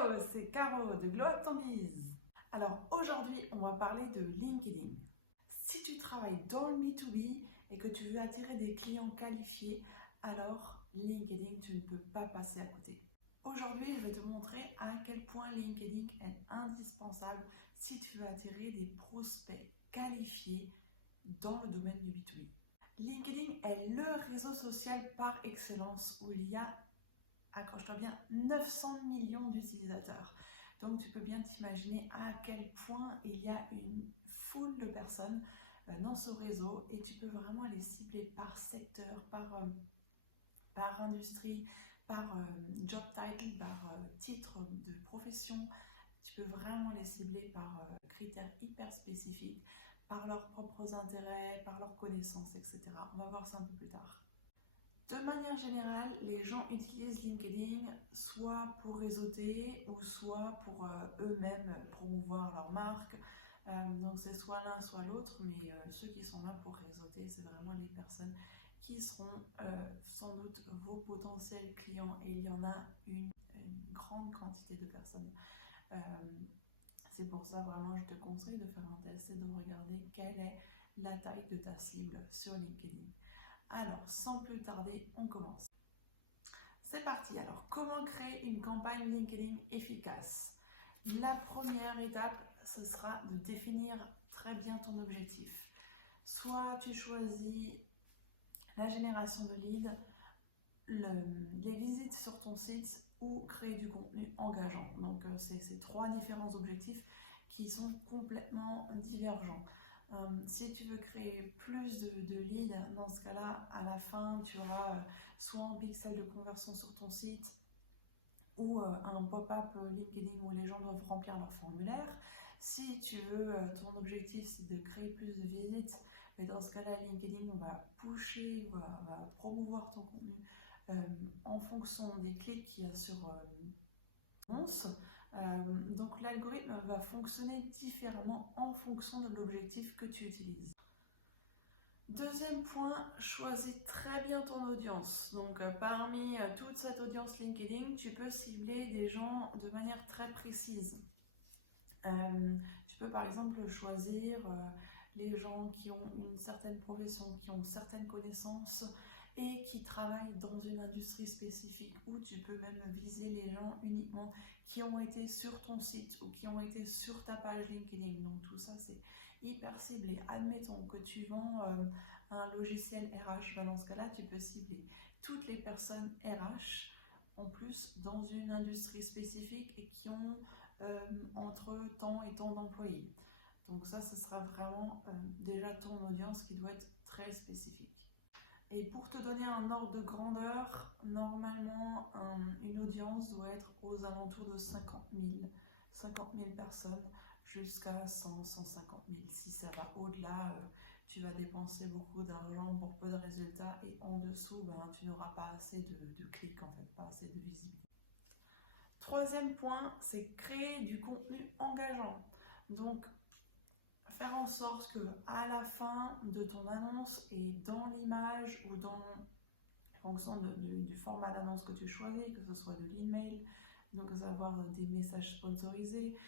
Hello, c'est Caro de Glow Up ton Biz. Alors aujourd'hui, on va parler de LinkedIn. Si tu travailles dans le B2B et que tu veux attirer des clients qualifiés, alors LinkedIn, tu ne peux pas passer à côté. Aujourd'hui, je vais te montrer à quel point LinkedIn est indispensable si tu veux attirer des prospects qualifiés dans le domaine du B2B. LinkedIn est le réseau social par excellence où il y a, accroche-toi bien, 900 millions d'utilisateurs. Donc tu peux bien t'imaginer à quel point il y a une foule de personnes dans ce réseau et tu peux vraiment les cibler par secteur, par industrie, par job title, par titre de profession. Tu peux vraiment les cibler par critères hyper spécifiques, par leurs propres intérêts, par leurs connaissances, etc. On va voir ça un peu plus tard. De manière générale, les gens utilisent LinkedIn soit pour réseauter ou soit pour eux-mêmes promouvoir leur marque. Donc c'est soit l'un soit l'autre, mais ceux qui sont là pour réseauter, c'est vraiment les personnes qui seront sans doute vos potentiels clients. Et il y en a une grande quantité de personnes. C'est pour ça vraiment je te conseille de faire un test et de regarder quelle est la taille de ta cible sur LinkedIn. Alors, sans plus tarder, on commence. C'est parti. Alors, comment créer une campagne LinkedIn efficace? La première étape, ce sera de définir très bien ton objectif. Soit tu choisis la génération de leads, les visites sur ton site ou créer du contenu engageant. Donc, c'est ces trois différents objectifs qui sont complètement divergents. Si tu veux créer plus de leads, dans ce cas-là, à la fin, tu auras soit un pixel de conversion sur ton site ou un pop-up LinkedIn où les gens doivent remplir leur formulaire. Si tu veux, ton objectif c'est de créer plus de visites, mais dans ce cas-là, LinkedIn va pusher, va promouvoir ton contenu en fonction des clics qu'il y a sur l'annonce. Donc l'algorithme va fonctionner différemment en fonction de l'objectif que tu utilises. Deuxième point, choisis très bien ton audience. Donc parmi toute cette audience LinkedIn, tu peux cibler des gens de manière très précise. Tu peux par exemple choisir les gens qui ont une certaine profession, qui ont certaines connaissances et qui travaillent dans une industrie spécifique, ou tu peux même viser les gens uniquement qui ont été sur ton site ou qui ont été sur ta page LinkedIn. Donc tout ça c'est hyper ciblé. Admettons que tu vends un logiciel RH, ben dans ce cas-là tu peux cibler toutes les personnes RH en plus dans une industrie spécifique et qui ont entre tant et tant d'employés. Donc ça, ce sera vraiment déjà ton audience qui doit être très spécifique. Et pour te donner un ordre de grandeur, normalement, une audience doit être aux alentours de 50 000 personnes jusqu'à 100, 150 000. Si ça va au-delà, tu vas dépenser beaucoup d'argent pour peu de résultats et en dessous, ben, tu n'auras pas assez de clics, en fait, pas assez de visibilité. Troisième point, c'est créer du contenu engageant. Donc, faire en sorte que à la fin de ton annonce et dans l'image ou en fonction du format d'annonce que tu choisis, que ce soit de l'email, donc avoir des messages sponsorisés,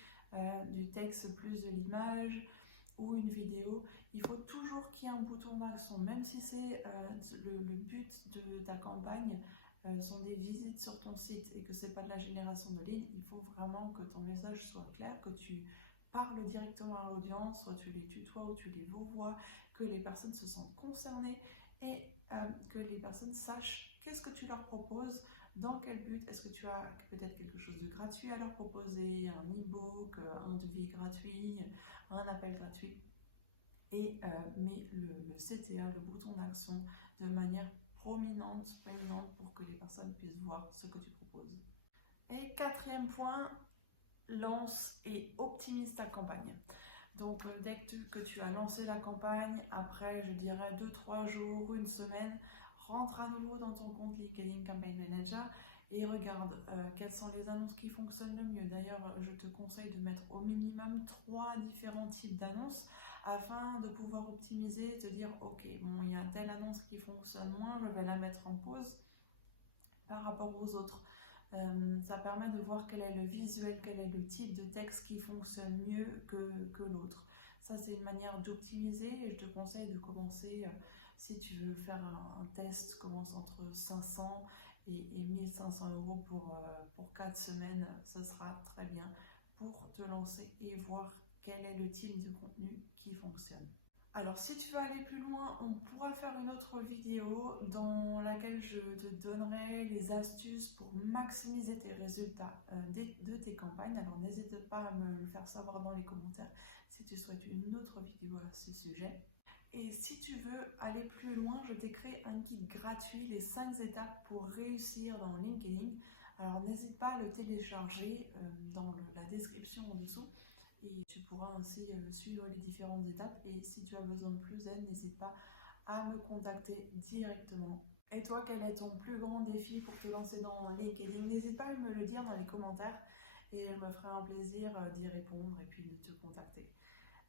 du texte plus de l'image ou une vidéo, il faut toujours qu'il y ait un bouton d'action, même si c'est le but de ta campagne sont des visites sur ton site et que c'est pas de la génération de leads, il faut vraiment que ton message soit clair, que tu parles directement à l'audience, soit tu les tutoies ou tu les vouvoies, que les personnes se sentent concernées et que les personnes sachent qu'est-ce que tu leur proposes, dans quel but, est-ce que tu as peut-être quelque chose de gratuit à leur proposer, un e-book, un devis gratuit, un appel gratuit, et mets le CTA, le bouton d'action, de manière prominente pour que les personnes puissent voir ce que tu proposes. Et quatrième point, lance et optimise ta campagne. Donc dès que tu as lancé la campagne, après je dirais 2-3 jours, une semaine, rentre à nouveau dans ton compte LinkedIn Campaign Manager et regarde quelles sont les annonces qui fonctionnent le mieux. D'ailleurs, je te conseille de mettre au minimum 3 différents types d'annonces afin de pouvoir optimiser et te dire ok, bon, il y a telle annonce qui fonctionne moins, je vais la mettre en pause par rapport aux autres. Ça permet de voir quel est le visuel, quel est le type de texte qui fonctionne mieux que l'autre. Ça, c'est une manière d'optimiser et je te conseille de commencer, si tu veux faire un test, commence entre 500 et 1500 euros pour 4 semaines. Ce sera très bien pour te lancer et voir quel est le type de contenu qui fonctionne. Alors, si tu veux aller plus loin, on pourra faire une autre vidéo dans laquelle je te donnerai les astuces pour maximiser tes résultats de tes campagnes. Alors, n'hésite pas à me le faire savoir dans les commentaires si tu souhaites une autre vidéo à ce sujet. Et si tu veux aller plus loin, je t'ai créé un guide gratuit, les 5 étapes pour réussir dans LinkedIn. Alors, n'hésite pas à le télécharger dans la description en dessous. Et tu pourras ainsi suivre les différentes étapes. Et si tu as besoin de plus d'aide, n'hésite pas à me contacter directement. Et toi, quel est ton plus grand défi pour te lancer dans LinkedIn? N'hésite pas à me le dire dans les commentaires et je me ferai un plaisir d'y répondre et puis de te contacter.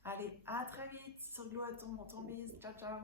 Allez, à très vite sur Glow Atom, on t'en bise. Ciao, ciao!